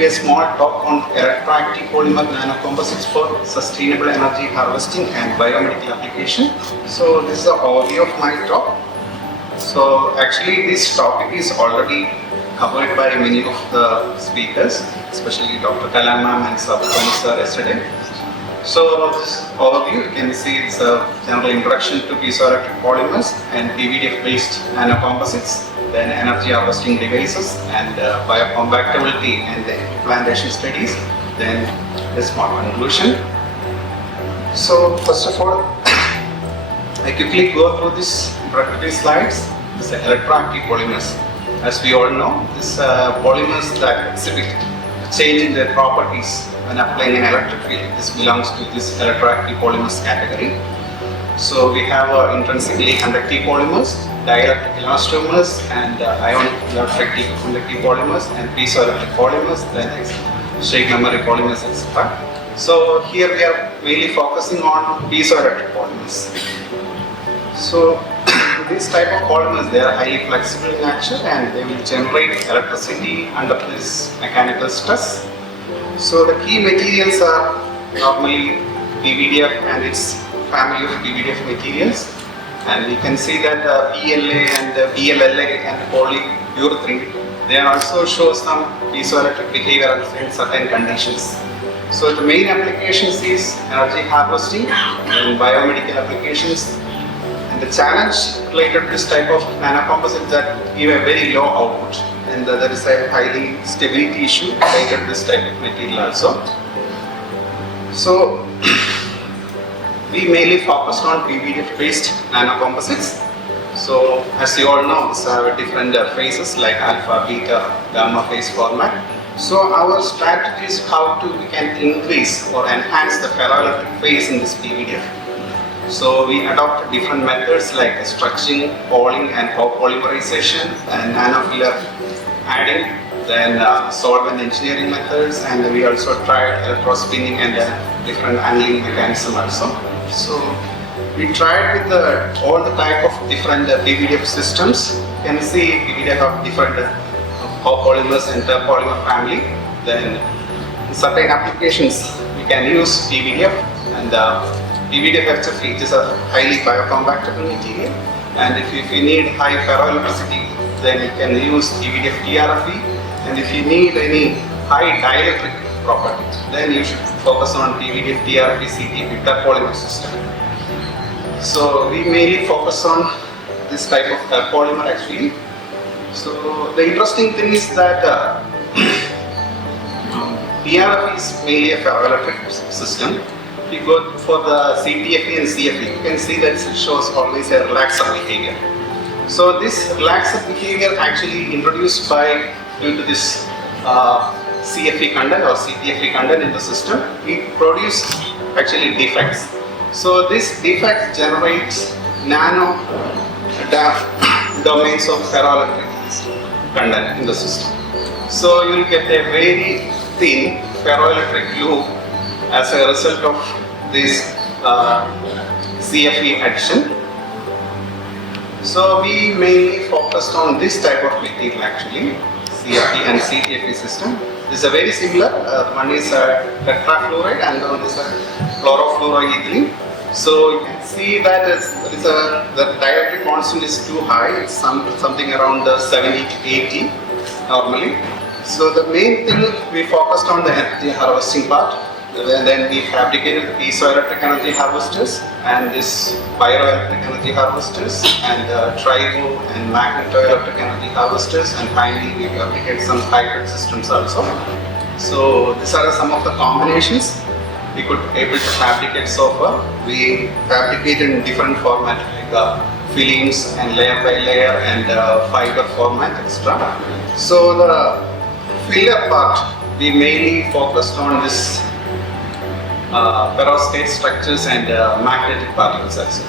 give a small talk on electroactive polymer nanocomposites for sustainable energy harvesting and biomedical application. So this is the overview of my talk. So actually this topic is already covered by many of the speakers, especially Dr. Kalam ma'am and Sabutani sir yesterday. So this overview, you can see it's a general introduction to piezoelectric polymers and PVDF based nanocomposites, then energy harvesting devices and biocompatibility and the implantation studies, then a small conclusion. So first of all, I quickly go through this introductory slides. This is electroactive polymers. As we all know, these polymers that exhibit change in their properties when applying an electric field. This belongs to this electroactive polymers category. So we have intrinsically conductive polymers, dielectric elastomers, and ionic electric conductive polymers, and piezoelectric polymers, then straight memory polymers, etc. So here we are mainly focusing on piezoelectric polymers. So this type of polymers, they are highly flexible in nature and they will generate electricity under this mechanical stress. So the key materials are normally PVDF and its family of PVDF materials, and you can see that PLA and PLLA and polyurethane, they also show some piezoelectric behavior in certain conditions. So the main applications is energy harvesting and biomedical applications. And the challenge related to this type of nanocomposite that give a very low output, and there is a highly stability issue related to this type of material also. So we mainly focused on PVDF based nanocomposites. So as you all know, these have different phases like alpha, beta, gamma phase format. So our strategy is how we can increase or enhance the ferroelectric phase in this PVDF. So we adopt different methods like stretching, Pauling and polymerization, and nanofiller adding, then solvent engineering methods, and we also tried electrospinning and different annealing mechanism also. So we tried with all the type of different PVDF systems. You can see PVDF have different copolymers and polymer family. Then in certain applications we can use PVDF, and PVDF HF is a highly biocompatible material, and if you need high ferroelectricity, then you can use PVDF TRFE, and if you need any high dielectric property, then you should focus on PVDF TRFE CTP polymer system. So we mainly focus on this type of polymer actually. So the interesting thing is that TRFE is mainly a ferroelectric system. If you go for the CTFE and CFE, you can see that it shows always a relaxer behavior. So this relaxer behavior actually introduced due to this CFE content or CTFE content in the system, it produces actually defects. So this defect generates nano domains of ferroelectric content in the system. So you will get a very thin ferroelectric loop as a result of this CFE addition. So we mainly focused on this type of material actually, CFE and CTFE system. This is very similar. One is tetrafluoride and one is chlorofluoroethylene. So you can see that the dielectric constant is too high. It's something around 70 to 80 normally. So the main thing we focused on the energy harvesting part. Then we fabricated the piezoelectric energy harvesters and this bioelectric energy harvesters and tribo and magnetoelectric energy harvesters, and finally we fabricated some hybrid systems also. So these are some of the combinations we could able to fabricate so far. We fabricated in different formats like films and layer by layer and fiber format, etc. So the filler part we mainly focused on this perovskite structures and magnetic particles also.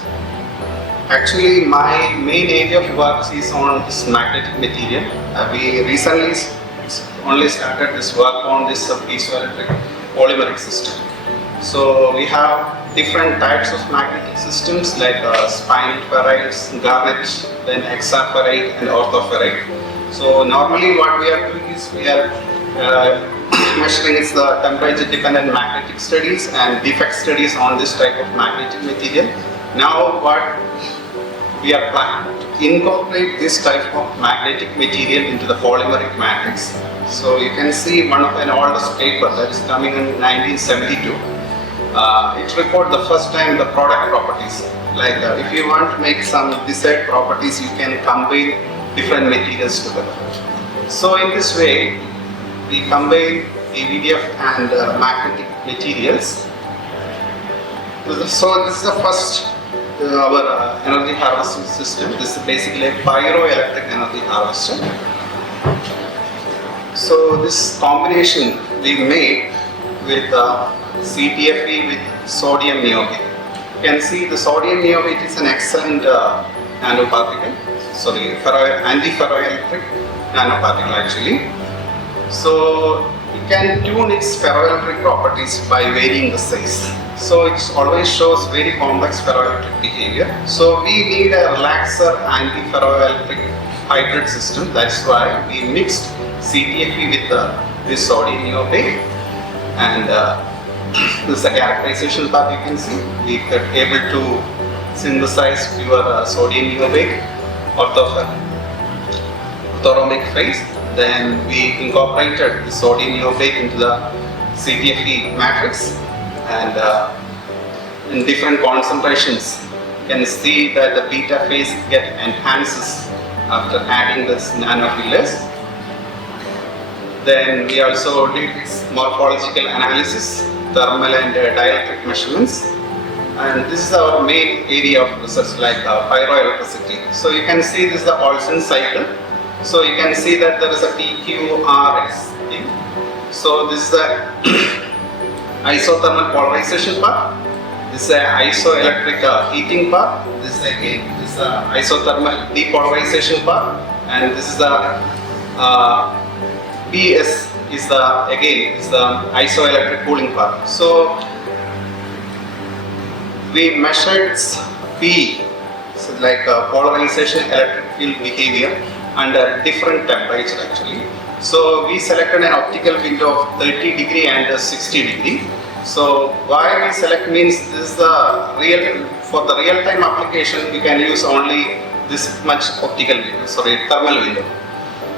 Actually, my main area of work is on this magnetic material. We recently only started this work on this piezoelectric polymeric system. So we have different types of magnetic systems like spinel ferrites, garnet, then hexaferrite and orthoferrite. So normally what we are doing is we are measuring is the temperature dependent magnetic studies and defect studies on this type of magnetic material. Now what we are planning to incorporate this type of magnetic material into the polymeric matrix. So you can see one of an oldest paper that is coming in 1972. It reports the first time the product properties. Like if you want to make some desired properties, you can combine different materials together. So in this way, we combine AVDF and magnetic materials. So this is the first our energy harvesting system. This is basically a pyroelectric energy harvester. So this combination we made with CTFE with sodium niobate. You can see the sodium niobate is an excellent nanoparticle. Sorry, anti-ferroelectric nanoparticle actually. So you can tune its ferroelectric properties by varying the size. So it always shows very complex ferroelectric behavior. So we need a relaxer anti-ferroelectric hybrid system. That's why we mixed CTFE with this sodium niobate, and this is the characterization part. You can see we were able to synthesize pure sodium niobate orthorhombic phase. Then we incorporated the sodium niobate into the CTFE matrix, and in different concentrations you can see that the beta phase enhances after adding this nanofillers. Then we also did morphological analysis, thermal and dielectric measurements, and this is our main area of research, like pyroelectricity. So you can see this is the Olsen cycle. So you can see that there is a PQRS thing. So this is the isothermal polarization part. This is the isoelectric heating part. This is again this isothermal depolarization part, and this is the PS is the isoelectric cooling part. So we measured P, so like polarization electric field behavior under different temperature actually. So we selected an optical window of 30 degree and 60 degree. So why we select means this is the for the real time application we can use only this much optical window, thermal window.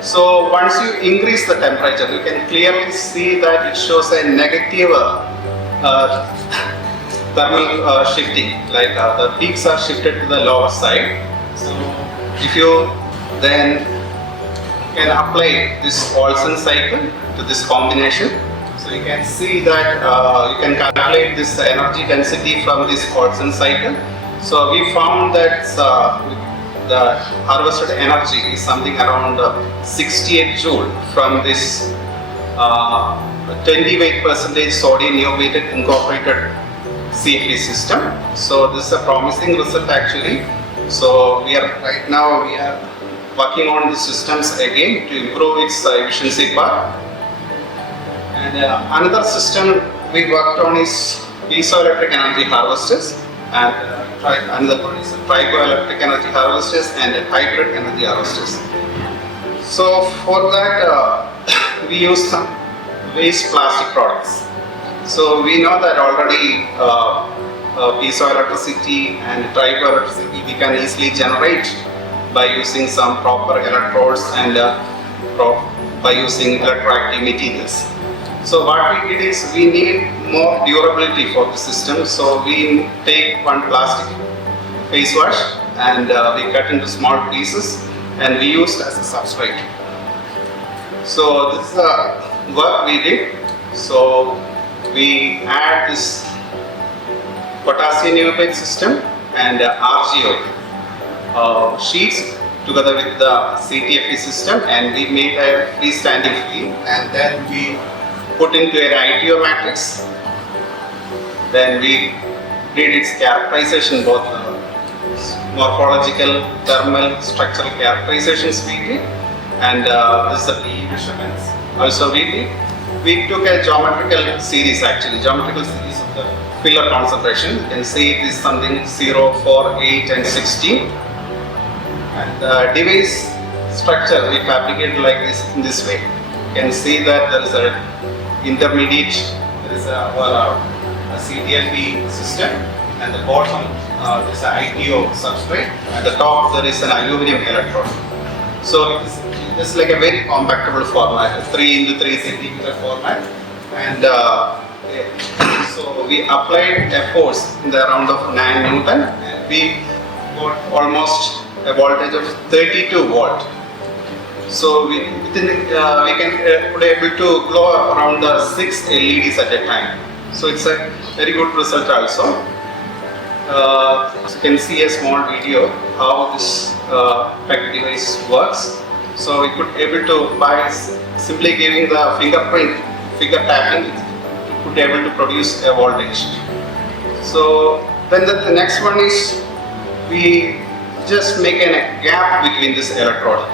So once you increase the temperature, you can clearly see that it shows a negative thermal shifting, like the peaks are shifted to the lower side. So if you then can apply this Olsen cycle to this combination, so you can see that you can calculate this energy density from this Olsen cycle. So we found that the harvested energy is something around 68 joule from this 28% sodium niobate incorporated CFE system. So this is a promising result actually. So we are working on the systems again to improve its efficiency part. And another system we worked on is piezoelectric energy harvesters, and another one is triboelectric energy harvesters and hybrid energy harvesters. So for that we use some waste plastic products. So we know that already piezoelectricity and triboelectricity we can easily generate by using some proper electrodes and by using electroactive materials. So what we did is we need more durability for the system. So we take one plastic face wash and we cut into small pieces and we used as a substrate. So this is the work we did. So we add this potassium niobate system and RGO sheets together with the CTFE system, and we made a freestanding field, and then we put into an ITO matrix. Then we did its characterization, both morphological, thermal, structural characterizations we did, and this is the PE measurements also we did. We took a geometrical series of the filler concentration. You can see it is something 0, 4, 8 and 16. And the device structure we fabricated like this in this way. You can see that there is a intermediate, there is our CTLP system, and the bottom is an ITO substrate, and the top there is an aluminum electrode. So it's like a very compactable format, a 3 into 3 centimeter format, and so we applied a force in the round of 9 Newton, and we got almost a voltage of 32 volt. So we could able to glow around 6 LEDs at a time. So it's a very good result also. So you can see a small video how this PEG device works. So we could able to, by simply giving the finger tapping, it could able to produce a voltage. So then the next one is we just make a gap between this electrode.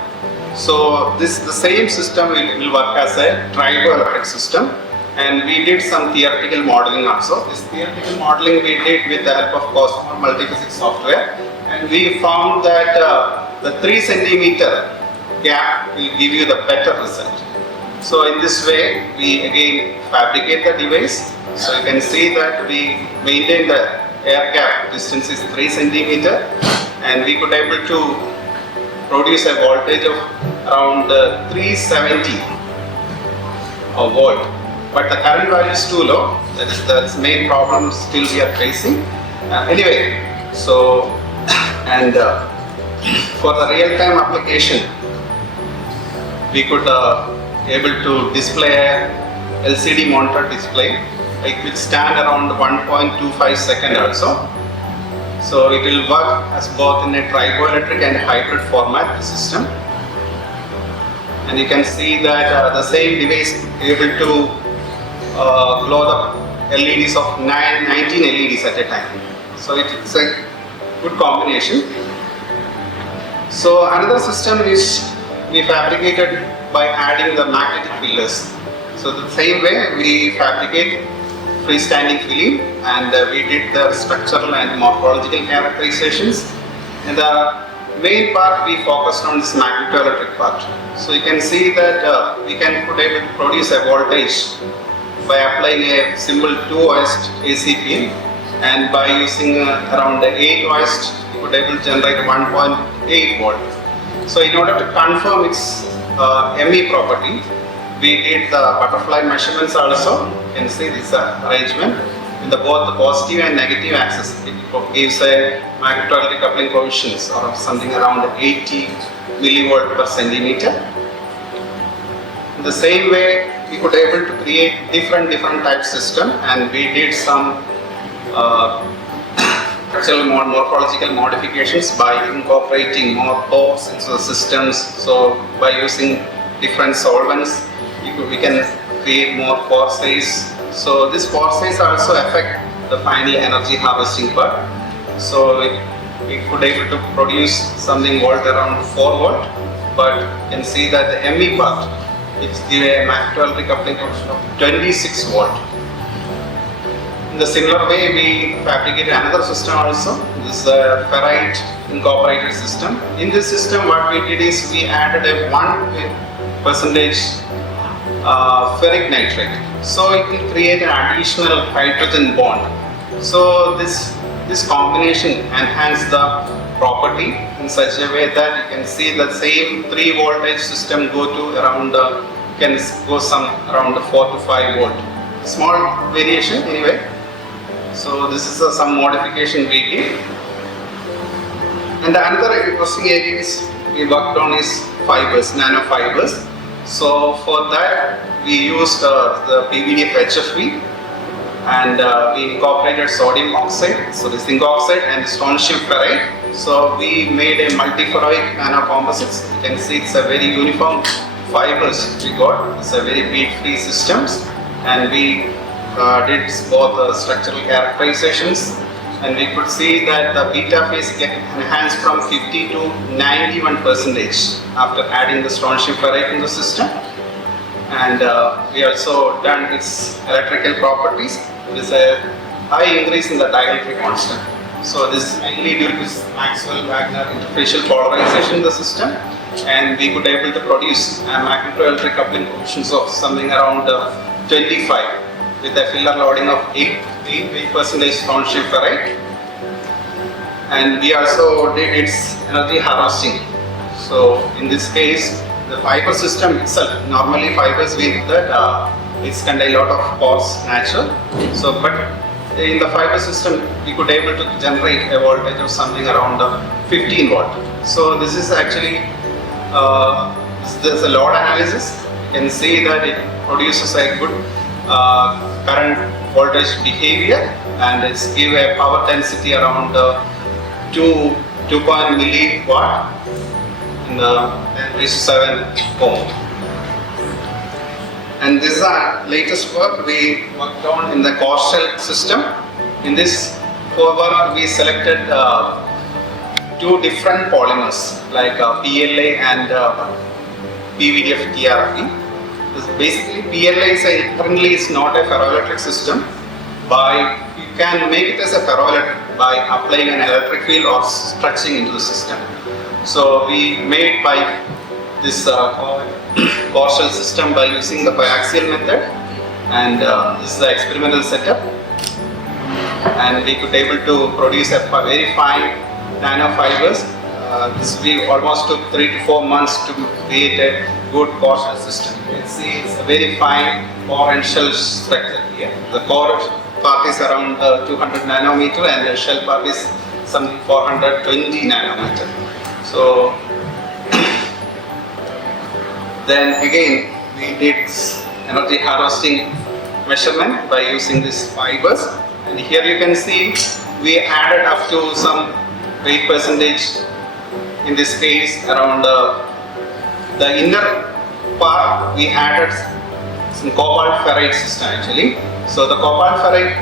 So the same system will work as a triboelectric system, and we did some theoretical modeling also. This theoretical modeling we did with the help of Cosmos multiphysics software, and we found that the 3 centimeter gap will give you the better result. So in this way we again fabricate the device. So you can see that we maintain the air gap distance is 3 centimeter, and we could able to produce a voltage of around 370 volt. But the current value is too low. That is the main problem still we are facing. Anyway, so and for the real-time application, we could able to display a LCD monitor display. It will stand around 1.25 seconds also. So it will work as both in a triboelectric and hybrid format system. And you can see that the same device able to glow the LEDs of 19 LEDs at a time. So it's a good combination. So another system is we fabricated by adding the magnetic pillars. So the same way we fabricate freestanding film, and we did the structural and morphological characterizations. And the main part we focused on this magnetoelectric part. So you can see that we can able to produce a voltage by applying a simple 2-voiced AC pin, and by using around 8-voiced we could able to generate 1.8 volt. So in order to confirm its ME property, we did the butterfly measurements also. You can see this arrangement in both the positive and negative axis. It gives a magnetoelectric coupling coefficients of something around 80 millivolt per centimeter. In the same way, we could able to create different type system, and we did some structural morphological modifications by incorporating more pores into the systems. So by using different solvents, we can create more pore size. So this pore size also affect the final energy harvesting part. So it could able to produce something volt around 4 volt, but you can see that the ME part, it's give a magnetoelectric coupling coefficient of 26 volt. In the similar way, we fabricated another system also. This is a ferrite incorporated system. In this system, what we did is we added a 1% ferric nitrate. So it will create an additional hydrogen bond. So this combination enhances the property in such a way that you can see the same 3 voltage system go to around can go some around 4 to 5 volt. Small variation anyway. So this is some modification we did. And another interesting area we worked on is fibers, nanofibers. So for that we used the PVDF HFV, and we incorporated sodium oxide, so the zinc oxide and strontium ferrite. So we made a multi-ferroic nanocomposites. You can see it's a very uniform fibers we got. It's a very bead-free systems, and we did both structural characterizations, and we could see that the beta phase get enhanced from 50 to 91% after adding the strontium ferrite in the system. And we also done its electrical properties. There is a high increase in the dielectric constant. So this is mainly due to Maxwell-Wagner interfacial polarization in the system, and we could able to produce a magnetoelectric coupling coefficients of something around 25 with a filler loading of 8% non-shift ferrite. And we also did its energy harvesting. So in this case, the fiber system itself, normally fibers with that it's contain a lot of pores natural. So but in the fiber system, we could able to generate a voltage of something around 15 watt. So this is actually there's a load analysis. You can see that it produces a good current voltage behavior, and it's give a power density around 2 milliwatt in the 10⁻⁷ ohm. And this is our latest work we worked on in the core shell system. In this work we selected 2 different polymers like PLA and PVDF TRP. Basically, PLA is not a ferroelectric system. You can make it as a ferroelectric by applying an electric field or stretching into the system. So we made by this core shell system by using the biaxial method, and this is the experimental setup. And we could able to produce a very fine nanofibers. This we almost took 3 to 4 months to create a good core shell system. You can see it's a very fine core and shell structure here. The core part is around 200 nanometer and the shell part is some 420 nanometer. So then again we did energy harvesting measurement by using these fibers, and here you can see we added up to some 8%. In this case, around the inner part, we added some cobalt ferrite system actually. So the cobalt ferrite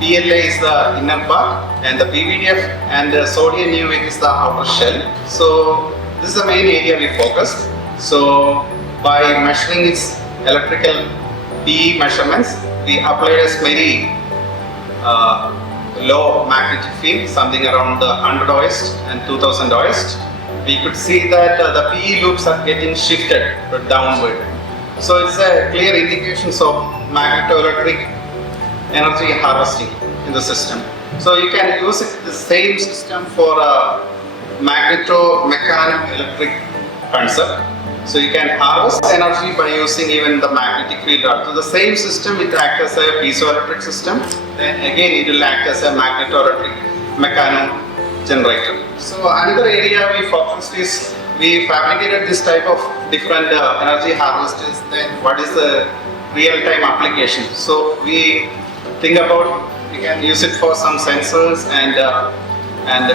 PLA is the inner part, and the PVDF and the sodium niobate is the outer shell. So this is the main area we focused. So by measuring its electrical PE measurements, we applied a very low magnetic field, something around 100 oist and 2000 oist. We could see that the PE loops are getting shifted downward. So it's a clear indication of magnetoelectric energy harvesting in the system. So you can use the same system for a magneto-mechano-electric concept. So you can harvest energy by using even the magnetic field. So the same system, it acts as a piezoelectric system. Then again it will act as a magnetoelectric mechano generator. So another area we focused is we fabricated this type of different energy harvesters. Then what is the real-time application? So we think about we can use it for some sensors, and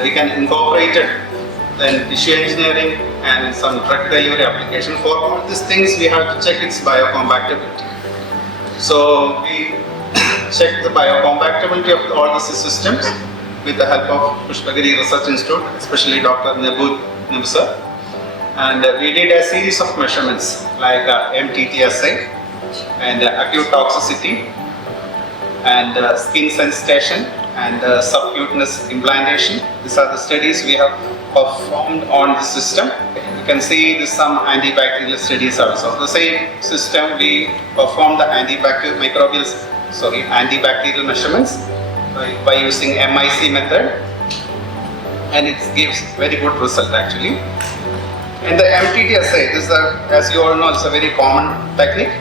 we can incorporate it then tissue engineering and some drug delivery application. For all these things we have to check its biocompatibility. So we check the biocompatibility of all these systems with the help of Pushpagiri Research Institute, especially Dr. Nebu sir. And we did a series of measurements like MTTSA and acute toxicity and skin sensitization and subcutaneous implantation. These are the studies we have performed on the system. You can see this some antibacterial studies also. The same system we performed the antibacterial measurements by using MIC method, and it gives very good result actually. And the MTTSA, this is as you all know, it's a very common technique.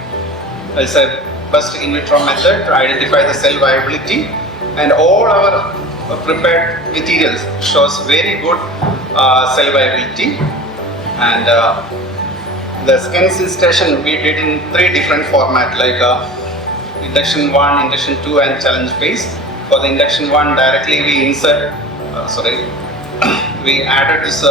It's a first in vitro method to identify the cell viability, and all our prepared materials shows very good cell viability. And the skin sensitization we did in 3 different formats like induction 1, induction 2 and challenge phase. For the induction 1 directly we insert, we added this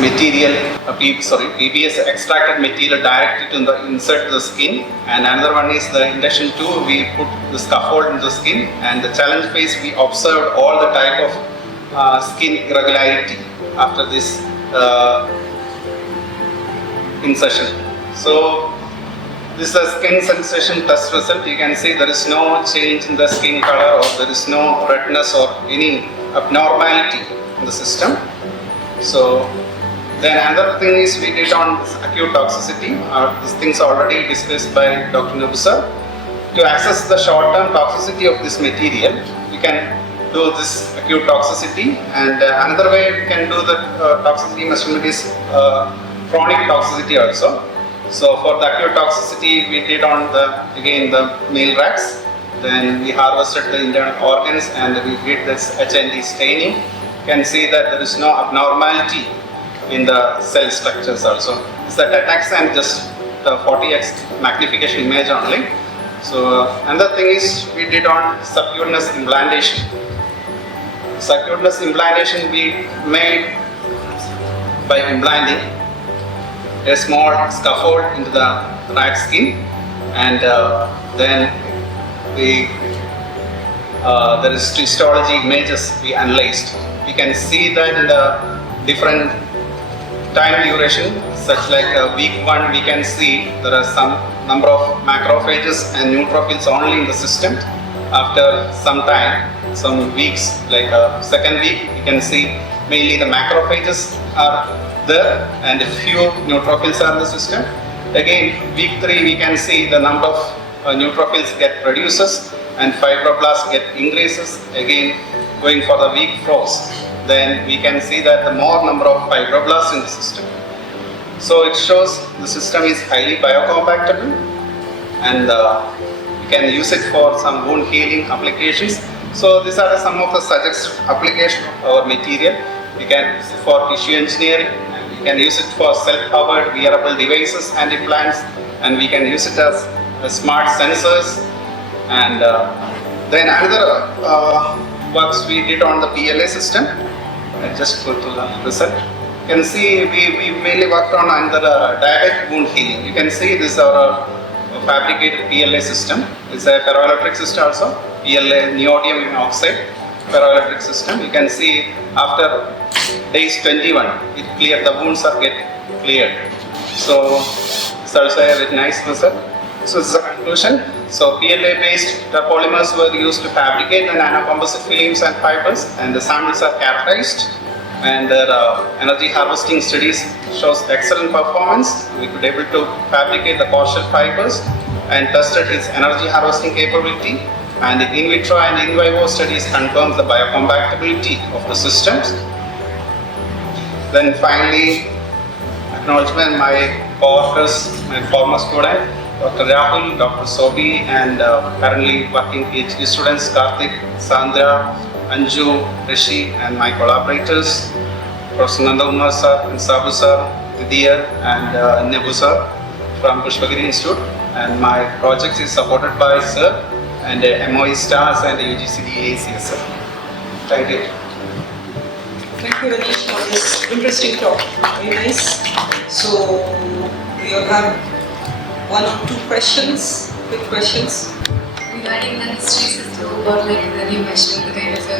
material, PBS extracted material directly to insert the skin, and another one is the induction 2, we put the scaffold in the skin, and the challenge phase we observed all the type of skin irregularity after this insertion. So this is a skin sensation test result. You can see there is no change in the skin color, or there is no redness or any abnormality in the system. So then another thing is we did on acute toxicity. These things are already discussed by Dr. Nebu sir. to assess the short-term toxicity of this material, we can do this acute toxicity, and another way we can do the toxicity measurement is chronic toxicity also. So for the acute toxicity, we did on the male rats. Then we harvested the internal organs and we did this HND staining. You can see that there is no abnormality in the cell structures also. It's the TETX and just the 40x magnification image only. So another thing is we did on subcutaneous implantation. Subcutaneous implantation we made by implanting a small scaffold into the rat skin, and then there is histology images we analyzed. We can see that in the different time duration, such like week 1 we can see there are some number of macrophages and neutrophils only in the system. After some time, some weeks, like second week, we can see mainly the macrophages are there and a few neutrophils are in the system. Again, week 3 we can see the number of neutrophils get reduces and fibroblasts get increases. Again, going for the week 4, then we can see that the more number of fibroblasts in the system. So it shows the system is highly biocompatible, and we can use it for some wound healing applications. So these are some of the suggested applications of our material. We can use it for tissue engineering, and we can use it for self-powered wearable devices and implants, and we can use it as smart sensors. And then another works we did on the PLA system. I just go to the result. You can see we mainly worked on under diabetic wound healing. You can see this is our fabricated PLA system. It's a ferroelectric system also. PLA neodymium oxide ferroelectric system. You can see after days 21, it cleared, the wounds are get cleared. So it's also a very nice result. So this is the conclusion. So PLA based polymers were used to fabricate the nanocomposite films and fibers, and the samples are characterized, and their energy harvesting studies shows excellent performance. We could able to fabricate the partial fibers and tested its energy harvesting capability, and in vitro and in vivo studies confirms the biocompatibility of the systems. Then finally, acknowledgement my co-authors, my former student, Dr. Rahul, Dr. Sobi, and currently working PhD students, Karthik, Sandra, Anju, Rishi, and my collaborators, Professor Nanda Umar sir, and Sabu sir, Didier, and Nebu sir from Pushpagiri Institute. And my project is supported by sir and MOE stars and UGCD ACS sir. Thank you. Thank you, Raneesh, for this interesting talk. Very nice. So we all have 1 or 2 questions, quick questions. Regarding the history system, or like when you mentioned the kind of a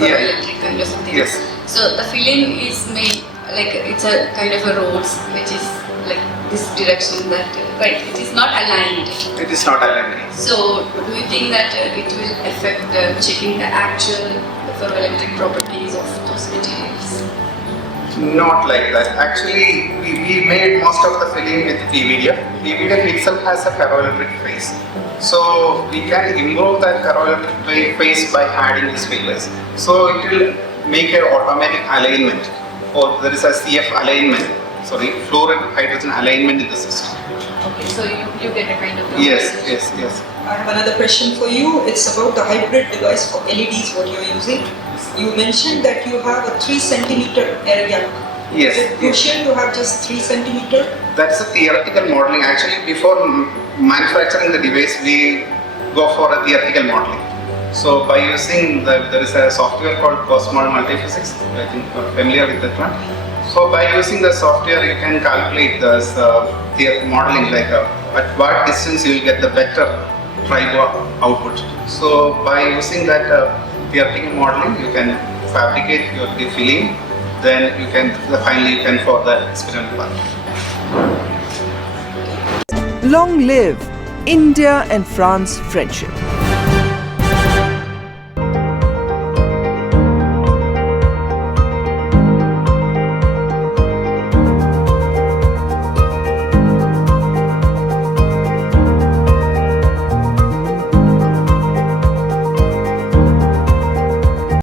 electric kind of something. Yes. So the filling is made like it's a kind of a roads which is like this direction that right. It is not aligned. It is not aligned. So do you think that it will affect checking the actual ferroelectric properties of those materials? Not like that. Actually, we made most of the filling with PVDF. PVDF itself has a ferroelectric phase. So we can improve that ferroelectric phase by adding these fillers. So it will make an automatic alignment, or there is a fluoride hydrogen alignment in the system. Okay, so you get a kind of... Yes. I have another question for you. It's about the hybrid device for LEDs, what you're using. You mentioned that you have a 3 centimeter area. Yes. Is it crucial to have just 3 centimeter? That's a theoretical modeling. Actually, before manufacturing the device, we go for a theoretical modeling. So by using there is a software called Cosmol Multiphysics. I think you're familiar with that one. So by using the software, you can calculate the modeling, like at what distance you will get the better tribo output. So by using that theoretical modeling, you can fabricate your filling. Then you can finally you can for the experimental part. Long live India and France friendship.